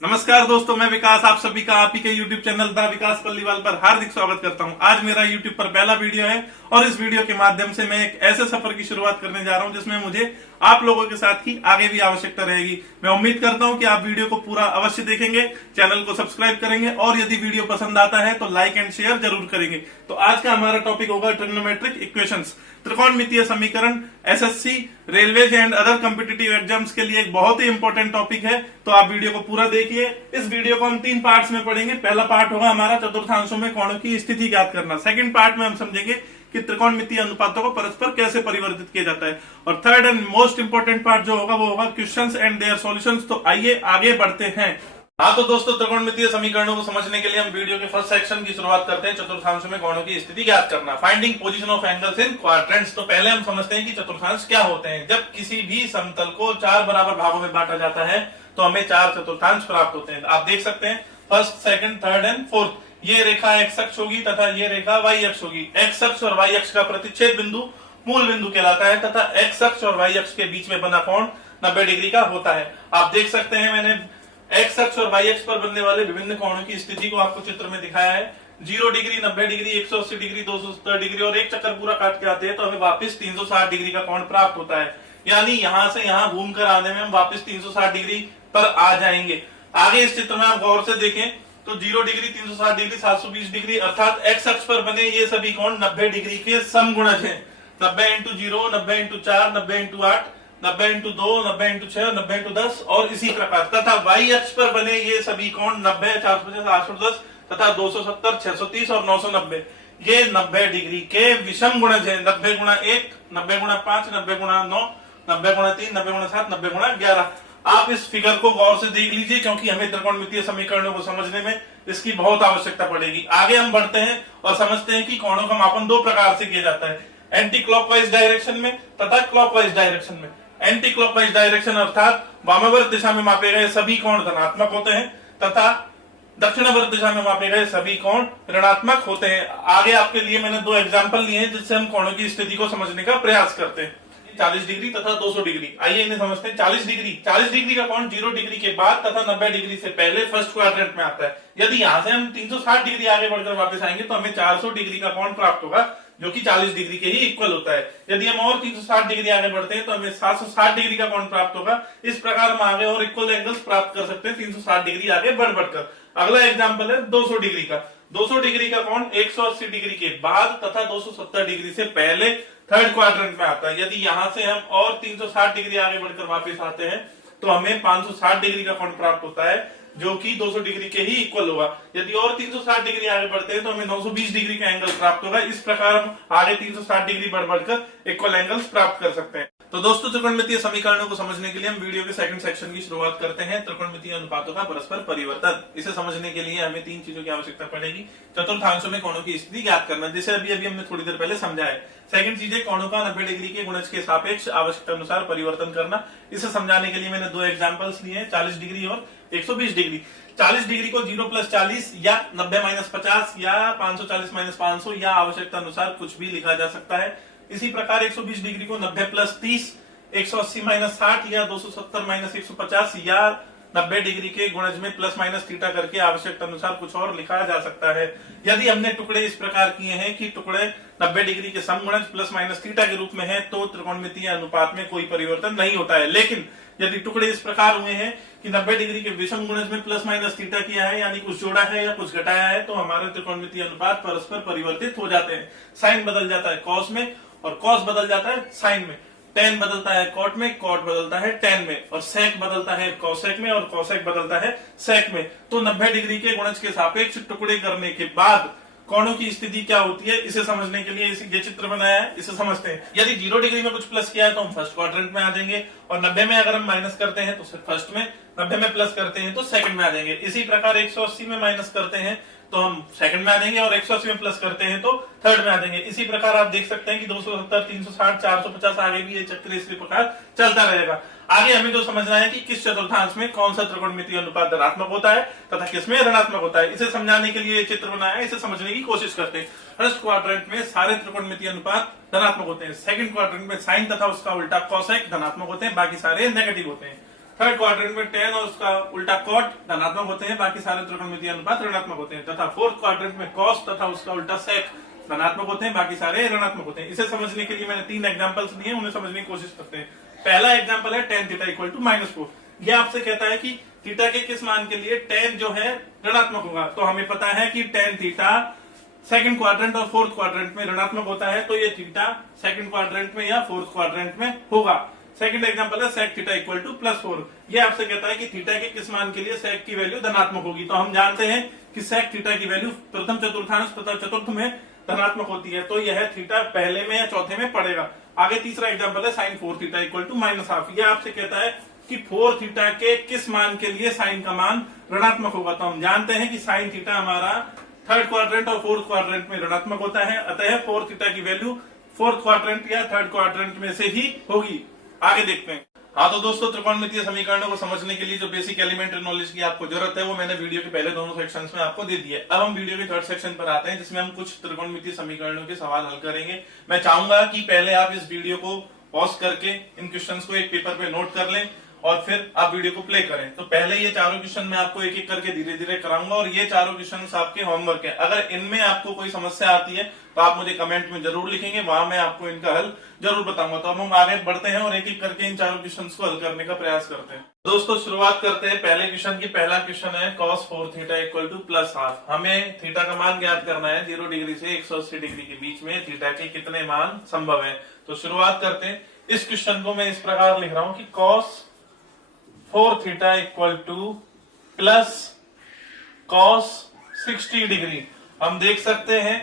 नमस्कार दोस्तों, मैं विकास आप सभी का आप ही के YouTube चैनल द विकास पल्लीवाल पर हार्दिक स्वागत करता हूं। आज मेरा YouTube पर पहला वीडियो है और इस वीडियो के माध्यम से मैं एक ऐसे सफर की शुरुआत करने जा रहा हूं जिसमें मुझे आप लोगों के साथ ही आगे भी आवश्यकता रहेगी। मैं उम्मीद करता हूं कि आप वीडियो को पूरा अवश्य देखेंगे, चैनल को सब्सक्राइब करेंगे और यदि वीडियो पसंद आता है तो लाइक एंड शेयर जरूर करेंगे। तो आज का हमारा टॉपिक होगा ट्रिग्नोमेट्रिक इक्वेशंस, त्रिकोणमितीय समीकरण। SSC, railways and other competitive exams के लिए एक बहुत ही इंपॉर्टेंट टॉपिक है, तो आप वीडियो को पूरा देखिए। इस वीडियो को हम 3 पार्ट्स में पढ़ेंगे। पहला पार्ट होगा हमारा चतुर्थांशों में कोणों की स्थिति ज्ञात करना। सेकंड पार्ट में हम समझेंगे कि त्रिकोणमितीय अनुपातों को परस्पर कैसे परिवर्तित किया जाता है। और third and most important part जो होगा वो होगा क्वेश्चंस एंड देयर सॉल्यूशंस। तो आइए आगे बढ़ते हैं। हाँ तो दोस्तों, त्रिकोणमितीय समीकरणों को समझने के लिए हम वीडियो के फर्स्ट सेक्शन की शुरुआत करते हैं। चतुर्थांशों में कोणों की स्थिति ज्ञात करना, finding position of angles in quadrants. तो पहले हम समझते हैं कि चतुर्थांश क्या होते हैं। जब किसी भी समतल को 4 बराबर भागों में बांटा जाता है तो हमें 4 चतुर्थांश प्राप्त होते हैं। आप देख सकते हैं first, second, third and fourth. ये रेखा एक्स अक्ष होगी तथा ये रेखा वाई अक्ष होगी। एक्स अक्ष और वाई अक्ष का प्रतिच्छेद बिंदु मूल बिंदु कहलाता है तथा एक्स अक्ष और वाई अक्ष के बीच में बना कोण 90 डिग्री का होता है। आप देख सकते हैं मैंने एक्स अक्ष और वाई अक्ष पर बनने वाले विभिन्न कोणों की स्थिति को आपको चित्र में दिखाया है। 0 डिग्री, 90 डिग्री, 180 डिग्री, 270 डिग्री और एक चक्कर पूरा काट के आते हैं तो हमें वापस 360 डिग्री का कोण प्राप्त होता है। यानी यहां से यहां घूमकर आने में हम वापस 360 डिग्री पर आ जाएंगे। आगे इस चित्र में आप गौर से देखें तो 0 डिग्री, 360 डिग्री, 720 डिग्री अर्थात एक्स अक्ष पर बने ये सभी कोण 90 डिग्री के समगुणज हैं। 90 into 0, 90 into 4, 90 into 8, 90 into 2, 90 into 6, 90 into 10 और इसी प्रकार तथा वाई अक्ष पर बने ये सभी कोण 90, 450, 810 तथा 270, 630 और 990 ये 90 डिग्री के विषम गुणज है। 90 गुणा 1, 90 गुणा 5, 90 गुणा 9, 90 गुणा 3, 90 गुणा 7, 90 गुणा 11। आप इस फिगर को गौर से देख लीजिए क्योंकि हमें त्रिकोणमितीय समीकरणों को समझने में इसकी बहुत आवश्यकता पड़ेगी। आगे हम बढ़ते हैं और समझते हैं कि कोणों का मापन 2 प्रकार से किया जाता है, एंटी क्लॉकवाइज डायरेक्शन में तथा क्लॉकवाइज डायरेक्शन में। एंटी क्लॉकवाइज डायरेक्शन अर्थात वामावर्त दिशा में मापे गए सभी कोण धनात्मक होते हैं तथा दक्षिणावर्त दिशा में मापे गए सभी कोण ऋणात्मक होते हैं। आगे आपके लिए मैंने 2 एग्जांपल लिए हैं जिससे हम कोणों की स्थिति को समझने का प्रयास करते हैं। 40 डिग्री तथा 200 डिग्री। आइए इन्हें समझते हैं। 40 डिग्री का कोण 0 डिग्री के बाद तथा 90 डिग्री से पहले फर्स्ट क्वाड्रेंट में आता है। यदि यहां से हम 360 डिग्री आगे बढ़कर वापस आएंगे तो हमें 400 डिग्री का कोण प्राप्त होगा जो कि 40 डिग्री के ही इक्वल होता है। यदि हम और 360 डिग्री आगे बढ़ते हैं तो हमें 760 डिग्री का कोण प्राप्त होगा। इस प्रकार हम आगे और इक्वल एंगल्स प्राप्त कर सकते हैं 360 डिग्री आगे बढ़कर। अगला एग्जांपल है 200 डिग्री का। 200 डिग्री का कोण 180 डिग्री के बाद तथा 270 डिग्री से पहले थर्ड क्वाड्रेंट में आता है। यदि यहां से हम और 360 डिग्री आगे बढ़कर वापस आते हैं तो हमें 560 डिग्री का कोण प्राप्त होता है जो कि 200 डिग्री के ही इक्वल होगा। यदि और 360 डिग्री आगे बढ़ते हैं तो हमें 920 डिग्री का एंगल प्राप्त होगा। इस प्रकार हम आगे 360 डिग्री बढ़कर इक्वल एंगल्स प्राप्त कर सकते हैं। तो दोस्तों, त्रिकोणमितीय समीकरणों को समझने के लिए हम वीडियो के सेकंड सेक्शन की शुरुआत करते हैं, त्रिकोणमितीय अनुपातों का परस्पर परिवर्तन। इसे समझने के लिए हमें 3 चीजों की आवश्यकता पड़ेगी। चतुर्थांशों में कोणों की स्थिति ज्ञात करना, जिसे अभी हमने थोड़ी देर पहले समझा है। सेकंड चीज है कोणों का 90 डिग्री के गुणज के सापेक्ष आवश्यकता अनुसार परिवर्तन करना। इसे समझाने के लिए मैंने 2 एग्जांपल्स लिए हैं, 40 डिग्री और 120 डिग्री। 40 डिग्री को 0 + 40 या 90 - 50 या 540 - 500 या आवश्यकता अनुसार कुछ भी लिखा जा सकता है। इसी प्रकार 120 डिग्री को 90 + 30, 180 - 60 या 270 - 150 या 90 डिग्री के गुणज में प्लस माइनस थीटा करके आवश्यकता अनुसार कुछ और लिखा जा सकता है। यदि हमने टुकड़े इस प्रकार किए हैं कि टुकड़े 90 डिग्री के समगुणज प्लस माइनस थीटा के रूप में है तो त्रिकोणमितीय अनुपात में कोई परिवर्तन नहीं होता है। लेकिन यदि टुकड़े इस प्रकार हुए हैं कि 90 डिग्री के विषम गुणज में प्लस माइनस थीटा किया है यानी कुछ जोड़ा है या कुछ घटाया है तो हमारे त्रिकोणमितीय अनुपात परस्पर परिवर्तित हो जाते हैं। साइन बदल जाता है कॉस में और कॉस बदल जाता है साइन में। टेन बदलता है कॉट में, कॉट बदलता है टेन में और सेक बदलता है कॉसेक में और कॉसेक बदलता है सेक में। तो 90 डिग्री के गुणज के सापेक्ष टुकड़े करने के बाद कोणों की स्थिति क्या होती है इसे समझने के लिए ये चित्र बनाया है, इसे समझते हैं। यदि 0 डिग्री में कुछ प्लस किया है तो हम फर्स्ट क्वाड्रेंट में आ जाएंगे और 90 में अगर हम माइनस करते हैं तो फर्स्ट में, 90 में प्लस करते हैं तो सेकंड में आ जाएंगे। इसी प्रकार 180 में माइनस करते हैं तो हम सेकंड में आ जाएंगे और 180 में प्लस करते हैं तो थर्ड में आ जाएंगे। इसी प्रकार आप देख सकते हैं कि 270, 360, 450 आगे भी ये चक्र इसी प्रकार चलता रहेगा। आगे हमें जो समझना है कि किस चतुर्थांश में कौन सा त्रिकोणमितीय अनुपात धनात्मक होता है तथा किसमें ऋणात्मक होता है। इसे समझाने के लिए ये चित्र बनाया है, इसे समझने की कोशिश करते हैं। फर्स्ट क्वाड्रेंट में सारे त्रिकोणमितीय अनुपात धनात्मक होते हैं। सेकंड क्वाड्रेंट में साइन तथा उसका उल्टा कॉसेक धनात्मक होते हैं, बाकी सारे नेगेटिव होते हैं। थर्ड क्वाड्रेंट में tan और उसका उल्टा cot धनात्मक होते हैं, बाकी सारे त्रिकोणमितीय अनुपात ऋणात्मक होते हैं, तथा फोर्थ क्वाड्रेंट में cos तथा उसका उल्टा sec धनात्मक होते हैं, बाकी सारे ऋणात्मक होते हैं। इसे समझने के लिए मैंने 3 एग्जांपल्स दिए, उन्हें समझने की कोशिश करते हैं। पहला एग्जांपल है tan थीटा इक्वल टू -4। यह आपसे कहता है कि थीटा के किस मान के लिए tan जो है ऋणात्मक होगा। तो हमें पता है कि tan थीटा सेकंड क्वाड्रेंट और फोर्थ क्वाड्रेंट में ऋणात्मक होता है, तो ये थीटा सेकंड क्वाड्रेंट में या फोर्थ क्वाड्रेंट में होगा। सेकंड एग्जांपल है sec थीटा इक्वल टू +4। ये आपसे कहता है कि थीटा के किस मान के लिए sec की वैल्यू धनात्मक होगी। तो हम जानते हैं कि sec थीटा की वैल्यू प्रथम चतुर्थांश तथा चतुर्थ में धनात्मक होती है, तो यह थीटा पहले में या चौथे में पड़ेगा। आगे तीसरा एग्जांपल है sin 4 theta equal to -half. यह आपसे कहता है कि 4 थीटा के किस मान के लिए sin का मान ऋणात्मक होगा। तो हम जानते हैं कि sin थीटा हमारा थर्ड क्वाड्रेंट और फोर्थ क्वाड्रेंट में ऋणात्मक होता है, अतः 4 थीटा की वैल्यू फोर्थ क्वाड्रेंट या थर्ड क्वाड्रेंट में से ही होगी। आगे देखते हैं। हाँ तो दोस्तों, त्रिकोणमितीय समीकरणों को समझने के लिए जो बेसिक एलिमेंट्री नॉलेज की आपको जरूरत है वो मैंने वीडियो के पहले दोनों सेक्शंस में आपको दे दी है। अब हम वीडियो के थर्ड सेक्शन पर आते हैं, जिसमें हम कुछ त्रिकोणमितीय समीकरणों के सवाल हल करेंगे। मैं चाहूंगा कि पहले आप इस वीडियो को पॉज करके इन क्वेश्चंस को एक पेपर पे नोट कर लें और फिर आप वीडियो को प्ले करें। तो पहले ये चारों क्वेश्चन मैं आपको एक एक करके धीरे धीरे कराऊंगा और ये चारों क्वेश्चन आपके होमवर्क है। अगर इनमें आपको कोई समस्या आती है तो आप मुझे कमेंट में जरूर लिखेंगे, वहां मैं आपको इनका हल जरूर बताऊंगा। तो अब हम आगे बढ़ते हैं और एक एक करके इन चारों क्वेश्चन को हल करने का प्रयास करते हैं। दोस्तों शुरुआत करते हैं पहले क्वेश्चन की। पहला क्वेश्चन है cos 4 theta equal to +half. हमें थीटा का मान ज्ञात करना है। 0 डिग्री से 180 डिग्री के बीच में थीटा के कितने मान संभव है। तो शुरुआत करते हैं। इस क्वेश्चन को मैं इस प्रकार लिख रहा हूं कि cos 4 theta equal two plus cos 60 degree. हम देख सकते हैं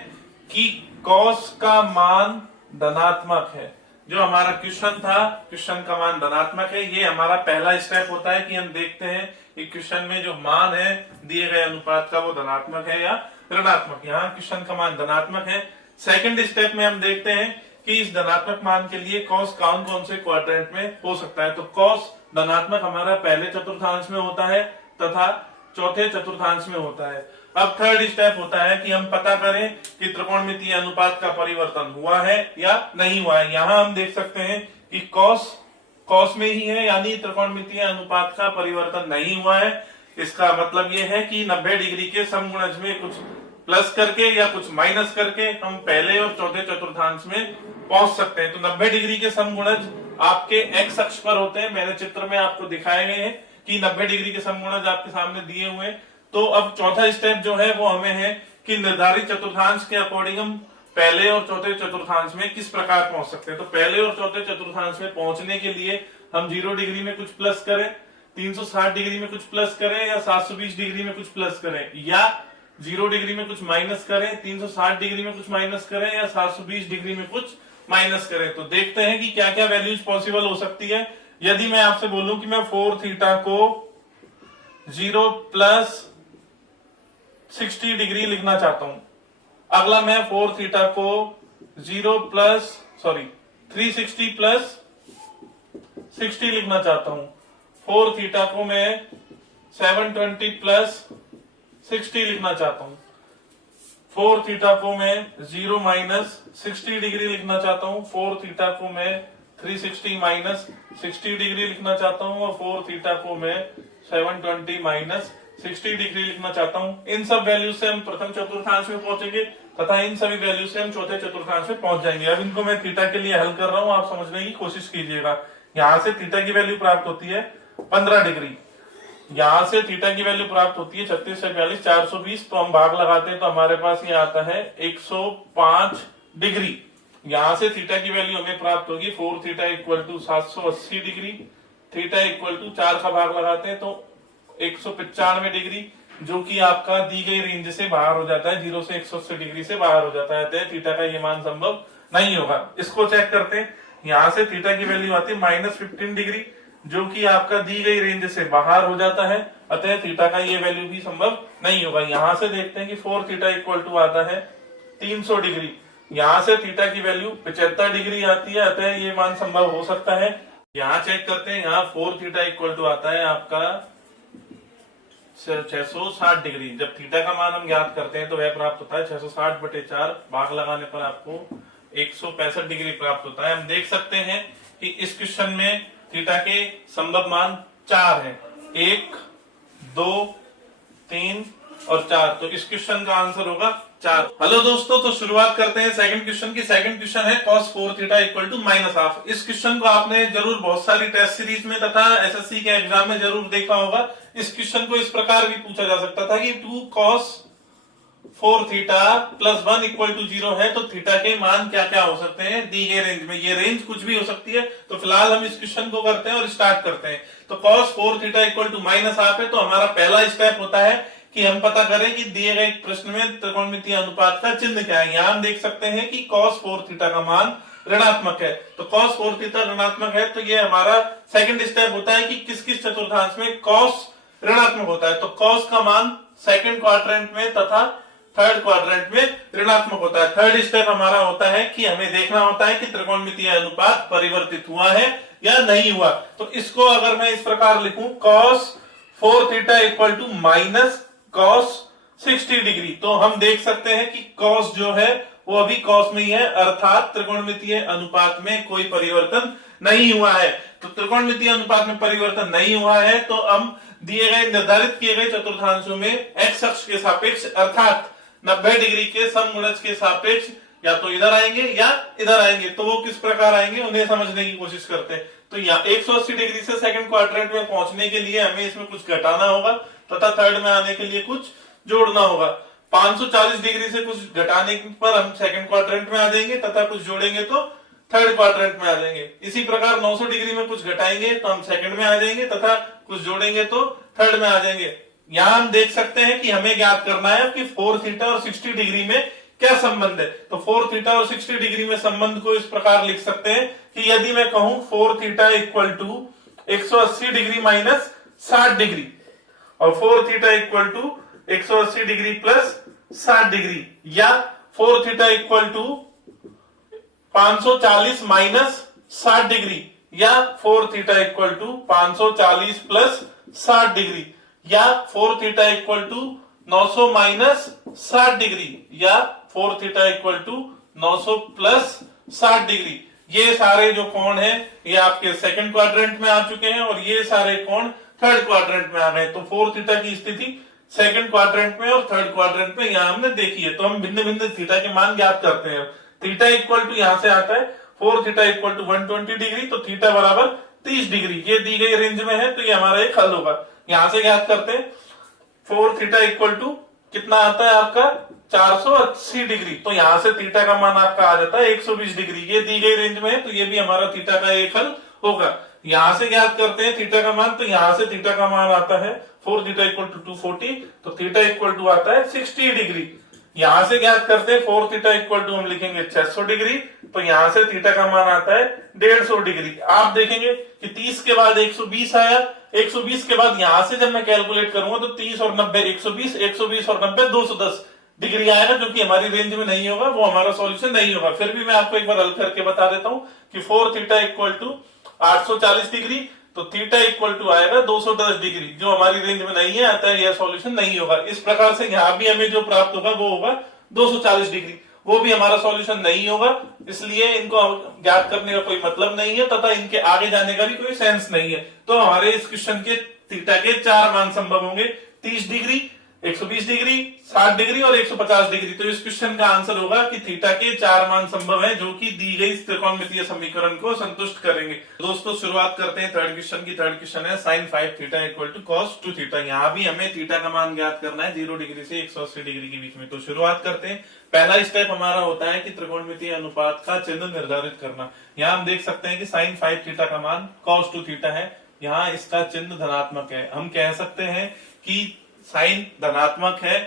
कि cos का मान धनात्मक है। जो हमारा क्वेश्चन था, क्वेश्चन का मान धनात्मक है। ये हमारा पहला स्टेप होता है कि हम देखते हैं कि क्वेश्चन में जो मान है दिए गए अनुपात का वो धनात्मक है या ऋणात्मक। यहाँ क्वेश्चन का मान धनात्मक है। सेकंड स्टेप में हम देखते हैं कि इस धनात्मक मान के लिए cos कौन कौन से क्वाड्रेंट में हो सकता है। तो cos धनात्मक हमारा पहले चतुर्थांश में होता है तथा चौथे चतुर्थांश में होता है। अब थर्ड स्टेप होता है कि हम पता करें कि त्रिकोणमितीय अनुपात का परिवर्तन हुआ है या नहीं हुआ है। यहाँ हम देख सकते हैं कि cos में ही है, यानी त्रिकोणमितीय अनुपात का परिवर्तन नहीं हुआ है। इसका मतलब ये है कि 90 डिग्री के समगुणज में कुछ प्लस करके या कुछ माइनस करके हम पहले और चौथे चतुर्थांश में पहुंच सकते हैं। तो 90 डिग्री के समगुणज आपके एक्स अक्ष पर होते हैं। मैंने चित्र में आपको दिखाए गए हैं कि 90 डिग्री के समगुणज आपके सामने दिए हुए हैं। तो अब चौथा स्टेप जो है वो हमें है कि निर्धारित चतुर्थांश के अकॉर्डिंग हम पहले और चौथे चतुर्थांश में किस प्रकार पहुंच सकते हैं। तो पहले और चौथे चतुर्थांश में पहुंचने के लिए हम 0 डिग्री में कुछ प्लस करें, 360 डिग्री में कुछ प्लस करें या 720 डिग्री में कुछ प्लस करें, या 0 डिग्री में कुछ माइनस करें, 360 डिग्री में कुछ माइनस करें या 720 डिग्री में कुछ माइनस करें। तो देखते हैं कि क्या क्या वैल्यूज पॉसिबल हो सकती है। यदि मैं आपसे बोलूं कि मैं 4 थीटा को 0 प्लस 60 डिग्री लिखना चाहता हूं, अगला मैं 4 थीटा को 360 प्लस 60 लिखना चाहता हूं। 4 थीटा को मैं 720 प्लस 60 लिखना चाहता हूं। 4 थीटा को मैं 0 माइनस 60 डिग्री लिखना चाहता हूं। 4 थीटा को मैं 360 माइनस 60 डिग्री लिखना चाहता हूं और 4 थीटा को मैं 720 माइनस 60 डिग्री लिखना चाहता हूं। इन सब वैल्यू से हम प्रथम चतुर्थांश में पहुंचेंगे तथा इन सभी वैल्यू से हम चौथे चतुर्थांश में पहुंच जाएंगे। अब इनको मैं थीटा के लिए हल कर रहा हूं, आप समझने की कोशिश कीजिएगा। यहां से थीटा की वैल्यू प्राप्त होती है 15 डिग्री, यहां से थीटा की वैल्यू प्राप्त होती है 36 से 42 420। तो हम भाग लगाते हैं तो हमारे पास ये आता है 105 डिग्री। यहां से थीटा की वैल्यू हमें प्राप्त होगी 4 theta equal to 780 degree. Theta equal to 4 का भाग लगाते हैं तो 195 डिग्री, जो कि आपका दी गई रेंज से बाहर हो जाता है, 0 से 180 डिग्री से बाहर हो जाता है। थीटा का ये मान संभव नहीं होगा। इसको चेक करते हैं। यहां से थीटा की वैल्यू आती है -15 डिग्री, जो कि आपका दी गई रेंज से बाहर हो जाता है, अतः थीटा का ये वैल्यू भी संभव नहीं होगा। यहां से देखते हैं कि 4 थीटा इक्वल टू आता है 300 डिग्री। यहां से थीटा की वैल्यू 75 डिग्री आती है, अतः ये मान संभव हो सकता है। यहां चेक करते हैं, यहाँ 4 थीटा इक्वल टू आता है आपका 660 डिग्री। जब थीटा का मान हम ज्ञात करते हैं तो वह प्राप्त होता है 660/4, भाग लगाने पर आपको 165 डिग्री प्राप्त होता है। हम देख सकते हैं कि इस क्वेश्चन में थीटा के संभव मान 4 है, 1 2 3 और 4, तो इस क्वेश्चन का आंसर होगा 4। हेलो दोस्तों, तो शुरुआत करते हैं सेकंड क्वेश्चन की। सेकंड क्वेश्चन है cos 4 theta equal to -half. इस क्वेश्चन को आपने जरूर बहुत सारी टेस्ट सीरीज में तथा एसएससी के एग्जाम में जरूर देखा होगा। इस क्वेश्चन को इस प्रकार भी पूछा जा सकता था कि 2 cos 4 theta plus 1 equal to 0 है, तो थीटा के मान क्या क्या हो सकते हैं दी गई रेंज में। ये रेंज कुछ भी हो सकती है। तो फिलहाल हम इस क्वेश्चन को करते हैं और स्टार्ट करते हैं। तो cos 4 theta equal to -half है, तो हमारा पहला स्टेप होता है कि हम पता करें कि दिए गए प्रश्न में त्रिकोणमितीय अनुपात का चिन्ह क्या है। यहां हम देख सकते हैं कि cos 4 थीटा का मान ऋणात्मक है, तो cos 4 थीटा ऋणात्मक है, तो ये हमारा सेकंड स्टेप होता है कि किस किस चतुर्थांश में cos ऋणात्मक होता है। तो cos का मान सेकंड क्वाड्रेंट में तथा थर्ड क्वाड्रेंट में ऋणात्मक होता है। थर्ड स्टेप हमारा होता है कि हमें देखना होता है कि त्रिकोणमितीय अनुपात परिवर्तित हुआ है या नहीं हुआ। तो इसको अगर मैं इस प्रकार लिखूं cos 4 theta equal to minus cos 60 degree, तो हम देख सकते हैं कि cos जो है वो अभी cos में ही है, अर्थात त्रिकोणमितीय अनुपात में कोई परिवर्तन नहीं हुआ है। तो त्रिकोणमितीय अनुपात में परिवर्तन नहीं हुआ है, तो हम दिए गए निर्धारित किए गए चतुर्थांशों में x अक्ष के सापेक्ष अर्थात 90 डिग्री के समगुणज के सापेक्ष या तो इधर आएंगे या इधर आएंगे। तो वो किस प्रकार आएंगे उन्हें समझने की कोशिश करते हैं। तो यहाँ 180 डिग्री से सेकंड क्वाड्रेंट में पहुंचने के लिए हमें इसमें कुछ घटाना होगा तथा थर्ड में आने के लिए कुछ जोड़ना होगा। 540 डिग्री से कुछ घटाने पर हम सेकंड क्वाड्रेंट में आ जाएंगे तथा कुछ जोड़ेंगे तो थर्ड क्वाड्रेंट में आ जाएंगे। इसी प्रकार 900 डिग्री में कुछ घटाएंगे तो हम सेकंड में आ जाएंगे तथा कुछ जोड़ेंगे तो थर्ड में आ जाएंगे। यहां हम देख सकते हैं कि हमें ज्ञात करना है कि 4 थीटा और 60 डिग्री में क्या संबंध है। तो 4 थीटा और 60 डिग्री में संबंध को इस प्रकार लिख सकते हैं कि यदि मैं कहूं 4 theta equal to 180 degree minus 60 degree और 4 theta equal to 180 degree plus 60 degree, या 4 theta equal to 540 minus 60 degree, या 4 theta equal to 540 plus 60 degree, या 4 theta equal to 900 minus 60 degree, या 4 theta equal to 900 plus 60 degree. ये सारे जो कोण हैं ये आपके सेकंड क्वाड्रेंट में आ चुके हैं और ये सारे कोण थर्ड क्वाड्रेंट में आ गए। तो 4 थीटा की स्थिति सेकंड क्वाड्रेंट में और थर्ड क्वाड्रेंट में यहां हमने देखी है। तो हम भिन्न भिन्न थीटा के मान ज्ञात करते हैं। थीटा इक्वल टू यहां से आता है 4 थीटा इक्वल टू 120 डिग्री, तो थीटा बराबर 30 डिग्री, ये दी गई रेंज में है, तो ये हमारा एक हल होगा। यहां से ज्ञात करते हैं 4 थीटा इक्वल टू कितना आता है आपका 480 डिग्री, तो यहां से थीटा का मान आपका आ जाता है 120 डिग्री, ये दी गई रेंज में है, तो ये भी हमारा थीटा का एक हल होगा। यहां से ज्ञात करते हैं थीटा का मान, तो यहां से थीटा का मान आता है 4 थीटा इक्वल टू 240, तो थीटा इक्वल टू आता है 60 डिग्री। यहां से ज्ञात करते हैं 4 थीटा इक्वल टू हम लिखेंगे 600 डिग्री, तो यहां से थीटा का मान आता है 150 डिग्री। आप देखेंगे कि 30 के बाद 120 आया, 120 के बाद यहां से जब मैं कैलकुलेट करूंगा तो 30 और 90 120, 120 और 90 210 डिग्री आएगा, जो कि हमारी रेंज में नहीं होगा, वो हमारा सॉल्यूशन नहीं होगा। फिर भी मैं आपको एक बार हल करके बता देता हूं कि 4 थीटा इक्वल टू 840 डिग्री, तो थीटा इक्वल टू आएगा 210 डिग्री, जो हमारी रेंज में नहीं है, अतः यह सॉल्यूशन नहीं होगा। इस प्रकार से यहां भी हमें जो प्राप्त होगा वो होगा 240 डिग्री, वो भी हमारा सॉल्यूशन नहीं होगा, इसलिए इनको ज्ञात करने का कोई मतलब नहीं है तथा इनके आगे जाने का भी कोई सेंस नहीं है। तो हमारे इस क्वेश्चन के थीटा के 4 मान संभव होंगे, 30 डिग्री, 120 डिग्री, 60 डिग्री और 150 डिग्री। तो इस क्वेश्चन का आंसर होगा कि थीटा के 4 मान संभव हैं जो कि दी गई त्रिकोणमितीय समीकरण को संतुष्ट करेंगे। दोस्तों शुरुआत करते हैं थर्ड क्वेश्चन की। थर्ड क्वेश्चन है sin 5 theta equal to cos 2 theta. यहाँ भी हमें थीटा का मान ज्ञात करना है 0 डिग्री से 180 डिग्री के बीच में। तो शुरुआत करते हैं। पहला स्टेप हमारा होता है कि त्रिकोणमितीय अनुपात का चिन्ह निर्धारित करना। यहाँ हम देख सकते हैं कि sin 5 थीटा का मान cos 2 थीटा है, यहाँ इसका चिन्ह धनात्मक है। हम कह सकते हैं कि साइन धनात्मक है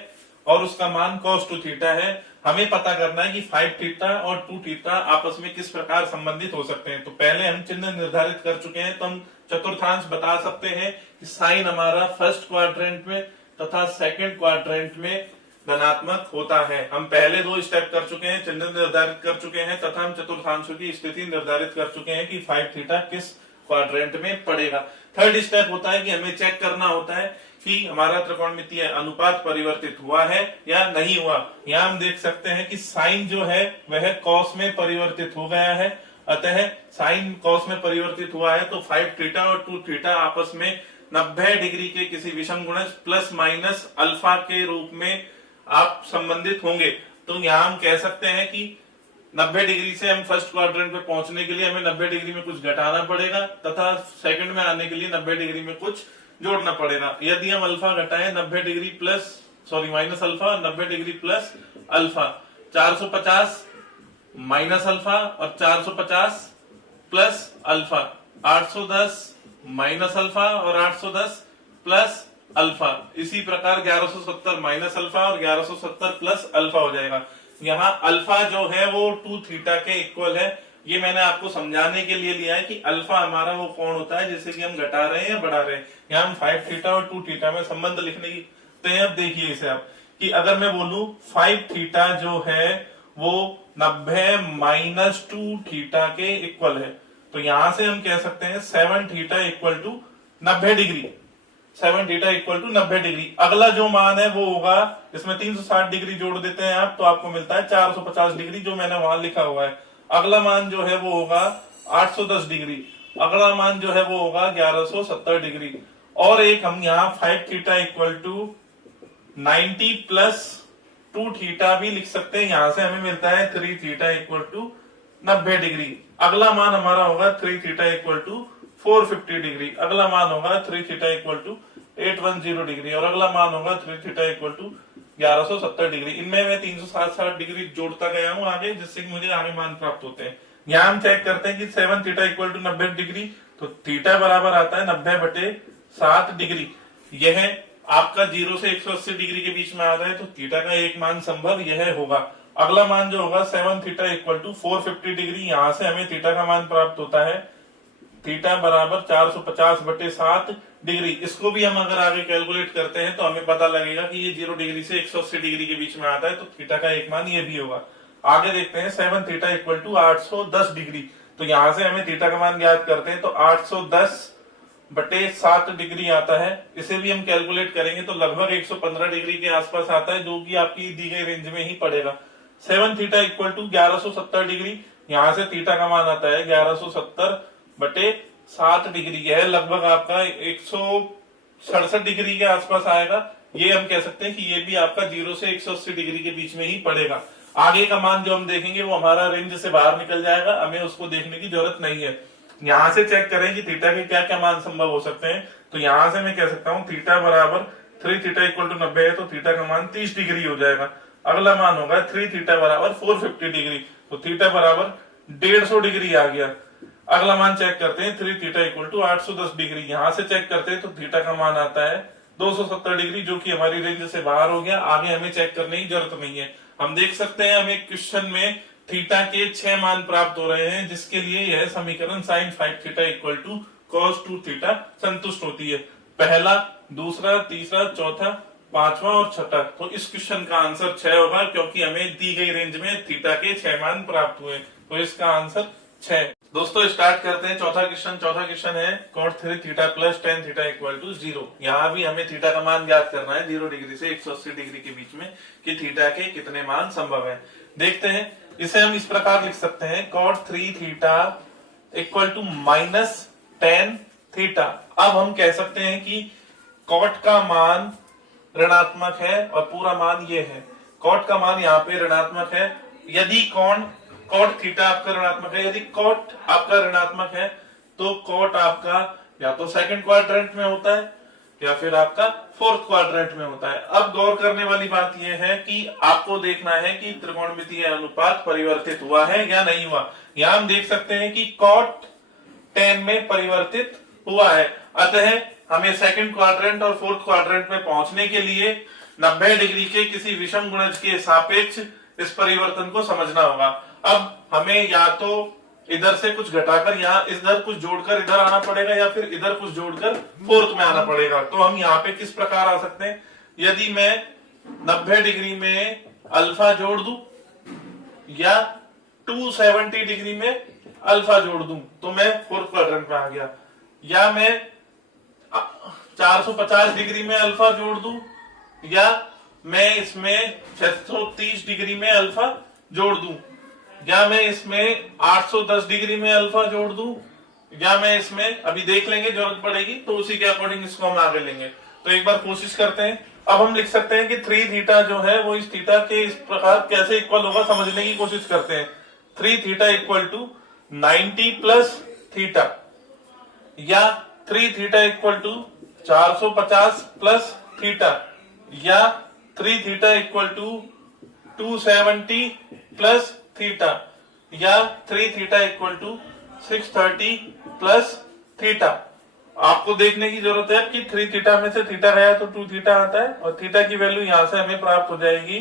और उसका मान cos 2 थीटा है। हमें पता करना है कि 5 थीटा और 2 थीटा आपस में किस प्रकार संबंधित हो सकते हैं। तो पहले हम चिन्ह निर्धारित कर चुके हैं, तो हम चतुर्थांश बता सकते हैं कि साइन हमारा फर्स्ट क्वाड्रेंट में तथा सेकंड क्वाड्रेंट में धनात्मक होता है। हम पहले 2 स्टेप कर चुके हैं, चिन्ह निर्धारित कर चुके हैं तथा हम चतुर्थांशों की स्थिति निर्धारित कर चुके हैं कि 5 थीटा किस क्वाड्रेंट में पड़ेगा। थर्ड स्टेप होता है कि हमें चेक करना होता है कि हमारा त्रिकोणमितीय अनुपात परिवर्तित हुआ है या नहीं हुआ। यहाँ हम देख सकते हैं कि साइन जो है वह कॉस में परिवर्तित हो गया है, अतः साइन कॉस में परिवर्तित हुआ है तो 5 थीटा और 2 थीटा आपस में 90 डिग्री के किसी विषम गुणज प्लस माइनस अल्फा के रूप में आप संबंधित होंगे। तो यहां हम कह सकते हैं कि 90 डिग्री से हम फर्स्ट क्वाड्रेंट पे पहुंचने के लिए हमें 90 डिग्री में कुछ घटाना पड़ेगा तथा सेकंड में आने के लिए 90 डिग्री में कुछ जोड़ना पड़ेगा। यदि हम अल्फा घटाएं 90 degree plus minus alpha, 90 degree plus alpha, 450 minus alpha और 450 प्लस अल्फा, 810 माइनस अल्फा और 810 प्लस अल्फा। इसी प्रकार 1170 माइनस अल्फा और 1170 प्लस अल्फा हो जाएगा। यहाँ अल्फा जो है वो 2 थीटा के इक्वल है। ये मैंने आपको समझाने के लिए लिया है कि अल्फा हमारा वो कोण होता है जिसे कि हम घटा रहे हैं या बढ़ा रहे हैं। यहाँ हम 5 थीटा और 2 थीटा में संबंध लिखने की तो अब देखिए इसे आप कि अगर मैं बोलूं 5 थीटा जो है वो 90 माइनस 2 थीटा के इक्वल है, तो यहां से हम कह सकते हैं 7 theta equal to 90 degree. 7 theta equal to 90 degree. अगला जो मान है वो होगा, इसमें 360 डिग्री जोड़ देते हैं आप तो आपको मिलता है 450 डिग्री, जो मैंने वहां लिखा हुआ है। अगला मान जो है वो होगा 810 डिग्री। अगला मान जो है वो होगा 1170 डिग्री। और एक हम यहाँ 5 theta equal to 90 plus 2 theta भी लिख सकते हैं। यहां से हमें मिलता है 3 थीटा इक्वल टू 90 डिग्री। अगला मान हमारा होगा 3 थीटा इक्वल टू 450 डिग्री। अगला मान होगा 3 थीटा इक्वल टू 810 डिग्री और अगला मान होगा 3 थीटा इक्वल टू 1170 डिग्री। इनमें मैं 360 डिग्री जोड़ता गया हूं आगे, जिससे कि मुझे आगे मान प्राप्त होते हैं। यहाँ हम चेक करते हैं कि 7 थीटा इक्वल टू 90 डिग्री, तो थीटा बराबर आता है 90/7 डिग्री। यह आपका 0 से 180 डिग्री के बीच में आ रहा है, तो थीटा का एक मान संभव यह होगा। अगला मान जो होगा 7 थीटा इक्वल टू 450 डिग्री। यहां से हमें थीटा का मान प्राप्त होता है थीटा बराबर 450/7 डिग्री। इसको भी हम अगर आगे कैलकुलेट करते हैं तो हमें पता लगेगा कि ये 0 डिग्री से 180 डिग्री के बीच में आता है, तो थीटा का एक मान ये भी होगा। आगे देखते हैं 7 थीटा इक्वल टू 810 डिग्री। तो यहां से हमें थीटा का मान ज्ञात करते हैं तो 810/7 डिग्री आता है। इसे भी हम कैलकुलेट करेंगे तो लगभग 115 डिग्री के आसपास आता है, जो कि आपकी दी गई रेंज में ही पड़ेगा। 7 थीटा इक्वल टू 1170 डिग्री। यहां से थीटा का मान आता है 1170/7 डिग्री। यह लगभग आपका 167 डिग्री के आसपास आएगा। ये हम कह सकते हैं कि ये भी आपका 0 से 180 डिग्री के बीच में ही पड़ेगा। आगे का मान जो हम देखेंगे वो हमारा रेंज से बाहर निकल जाएगा, हमें उसको देखने की जरूरत नहीं है। यहां से चेक करें कि थीटा के क्या क्या मान संभव हो सकते हैं। तो यहां से मैं कह सकता हूं थीटा बराबर 3 थीटा इक्वल टू 90 है, तो थीटा का मान 30 डिग्री हो जाएगा। अगला मान होगा 3 थीटा बराबर 450 डिग्री, तो थीटा बराबर 150 डिग्री आ गया। अगला मान चेक करते हैं 3 थीटा इक्वल टू 810 डिग्री। यहां से चेक करते हैं तो थीटा का मान आता है 270 डिग्री, जो कि हमारी रेंज से बाहर हो गया। आगे हमें चेक करने की जरूरत नहीं है। हम देख सकते हैं हमें क्वेश्चन में थीटा के 6 मान प्राप्त हो रहे हैं, जिसके लिए यह समीकरण sin 5 theta equal to cos 2 theta संतुष्ट होती है। पहला, दूसरा, तीसरा, चौथा, पांचवा और छठा। तो इस क्वेश्चन का आंसर 6 होगा, क्योंकि हमें दी गई रेंज में थीटा के 6 मान प्राप्त हुए, तो इसका आंसर 6। दोस्तों स्टार्ट करते हैं चौथा क्वेश्चन। चौथा क्वेश्चन है cot 3 theta plus tan theta equal to 0। यहाँ भी हमें थीटा का मान ज्ञात करना है 0 डिग्री से 180 डिग्री के बीच में कि थीटा के कितने मान संभव है। देखते हैं, इसे हम इस प्रकार लिख सकते हैं cot 3 theta equal to minus tan theta. अब हम कह सकते हैं कि cot का मान ऋणात्मक है और पूरा मान ये है। cot का मान यहाँ पे ऋणात्मक है। यदि cot थीटा आपका ऋणात्मक है, यदि cot आपका ऋणात्मक है तो cot आपका या तो सेकंड क्वाड्रेंट में होता है या फिर आपका फोर्थ क्वाड्रेंट में होता है। अब गौर करने वाली बात यह है कि आपको देखना है कि त्रिकोणमितीय अनुपात परिवर्तित हुआ है या नहीं हुआ। यहां हम देख सकते हैं कि cot tan में परिवर्तित हुआ है। अतः हमें सेकंड क्वाड्रेंट और फोर्थ क्वाड्रेंट में पहुंचने के लिए 90 डिग्री के किसी विषम गुणज के सापेक्ष इस परिवर्तन को समझना होगा। अब हमें या तो इधर से कुछ घटाकर यहाँ इधर कुछ जोड़कर इधर आना पड़ेगा या फिर इधर कुछ जोड़कर फोर्थ में आना पड़ेगा। तो हम यहाँ पे किस प्रकार आ सकते हैं, यदि मैं 90 डिग्री में अल्फा जोड़ दूं या 270 डिग्री में अल्फा जोड़ दूं तो मैं फोर्थ क्वाड्रेंट में आ गया, या मैं 450 डिग्री में अल्फा जोड़ दूं या मैं इसमें 630 डिग्री में अल्फा जोड़ दूं, या मैं इसमें 810 डिग्री में अल्फा जोड़ दूं या मैं इसमें अभी देख लेंगे, जरूरत पड़ेगी तो उसी के अकॉर्डिंग इसको हम आगे लेंगे। तो एक बार कोशिश करते हैं। अब हम लिख सकते हैं कि 3 थीटा जो है वो इस थीटा के इस प्रकार कैसे इक्वल होगा समझने की कोशिश करते हैं। 3 theta equal to 90 plus theta, या 3 theta equal to 450 plus theta, या 3 theta equal to 270 plus theta, या 3 theta equal to 630 plus theta. आपको देखने की जरूरत है कि 3 थीटा में से थीटा गया तो 2 थीटा आता है, और थीटा की वैल्यू यहां से हमें प्राप्त हो जाएगी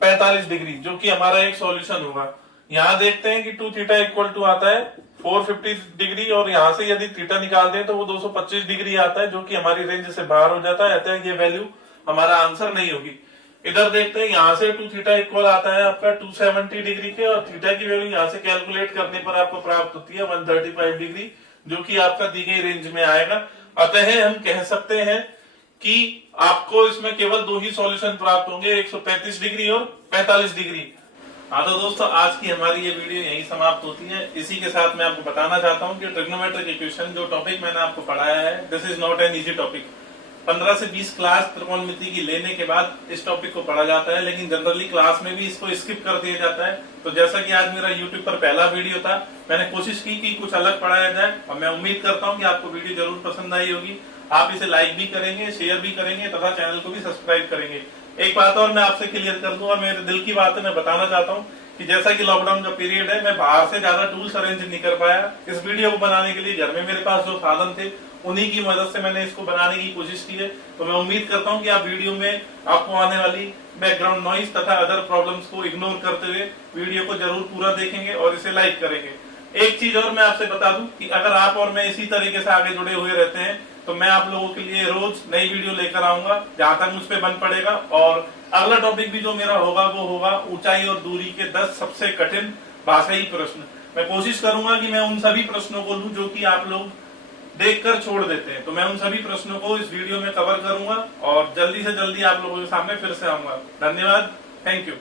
45 डिग्री, जो कि हमारा एक सॉल्यूशन होगा। यहां देखते हैं कि 2 थीटा इक्वल टू आता है 450 डिग्री, और यहां से यदि थीटा निकाल दें तो वो 225 डिग्री आता है, जो कि हमारी रेंज से बाहर हो जाता है, अतः ये वैल्यू हमारा आंसर नहीं होगी। इधर देखते हैं, यहां से 2 थीटा इक्वल आता है आपका 270 डिग्री के, और थीटा की वैल्यू यहां से कैलकुलेट करने पर आपको प्राप्त होती है 135 डिग्री, जो कि आपका दी गई रेंज में आएगा। अतः हम कह सकते हैं कि आपको इसमें केवल 2 ही सॉल्यूशन प्राप्त होंगे, 135 डिग्री और 45 डिग्री। हाँ तो दोस्तों, आज की हमारी ये वीडियो यही समाप्त होती है। इसी के साथ मैं आपको बताना चाहता हूँ कि ट्रिग्नोमेट्रिक इक्वेशन जो टॉपिक मैंने आपको पढ़ाया है, this is not an easy topic. 15 से 20 क्लास त्रिकोणमिति की लेने के बाद इस टॉपिक को पढ़ा जाता है, लेकिन जनरली क्लास में भी इसको स्किप कर दिया जाता है। तो जैसा कि आज मेरा यूट्यूब पर पहला वीडियो था, मैंने कोशिश की कि कुछ अलग पढ़ाया जाए, और मैं उम्मीद करता हूँ कि आपको वीडियो जरूर पसंद आई होगी। आप इसे लाइक भी करेंगे, शेयर भी करेंगे तथा चैनल को भी सब्सक्राइब करेंगे। एक बात और मैं आपसे क्लियर कर दूं, और मेरे दिल की बात है, मैं बताना चाहता हूँ कि जैसा कि लॉकडाउन का पीरियड है, मैं बाहर से ज्यादा टूल्स अरेंज नहीं कर पाया इस वीडियो को बनाने के लिए। घर में मेरे पास जो साधन थे उन्हीं की मदद से मैंने इसको बनाने की कोशिश की है। तो मैं उम्मीद करता हूं कि आप वीडियो में आपको आने वाली बैकग्राउंड नॉइस तथा अदर प्रॉब्लम्स को इग्नोर करते हुए वीडियो को जरूर पूरा देखेंगे और इसे लाइक करेंगे। एक चीज और मैं आपसे बता दूं कि अगर आप और मैं इसी तरीके से आगे जुड़े हुए रहते हैं तो मैं आप लोगों के लिए रोज नई वीडियो लेकर आऊंगा, जहां तक मुझ पे बन पड़ेगा। और अगला टॉपिक भी जो मेरा होगा वो होगा ऊंचाई और दूरी के 10 सबसे कठिन भाषाई प्रश्न। मैं कोशिश करूंगा कि मैं उन सभी प्रश्नों को लूं जो कि आप लोग देखकर छोड़ देते हैं। तो मैं उन सभी प्रश्नों को इस वीडियो में कवर करूंगा और जल्दी से जल्दी आप लोगों के सामने फिर से आऊंगा। धन्यवाद, थैंक यू।